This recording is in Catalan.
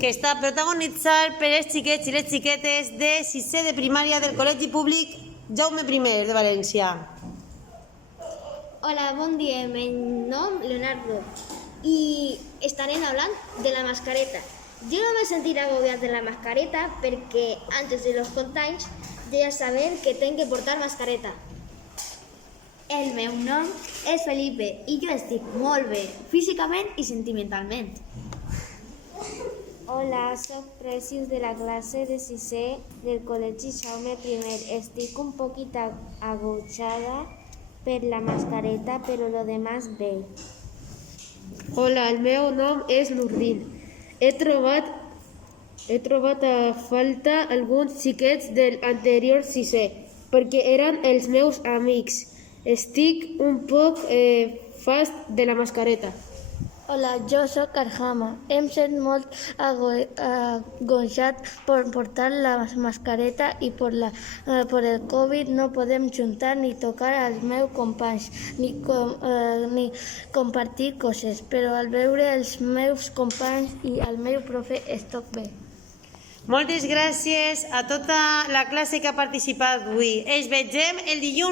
que està protagonitzat per els xiquets i les xiquetes de sisè de primària del Col·legi Públic Jaume I de València. Hola, bon dia, mi nom Leonardo y estaré hablando de la mascareta. Yo no me sentiré agobiado de la mascareta porque antes de los contagios ya saber que tengo que portar mascareta. El meu nom és Felipe i jo estic molt bé, físicament i sentimentalment. Hola, soc Precious de la classe de sisè del Col·legi Jaume I. Estic un poquit agochada per la mascareta, però lo demás bé. Hola, el meu nom és Nurdin. He trobat a falta alguns xiquets del anterior sisè, perquè eren els meus amics. Estic un poc fast de la mascareta. Hola, jo sóc Arjama. Hem set molt agoixat per portar la mascareta i per el Covid no podem juntar ni tocar als meus companys ni compartir coses, però al veure els meus companys i el meu profe estic bé. Moltes gràcies a tota la classe que ha participat avui. Ens vegem el dilluns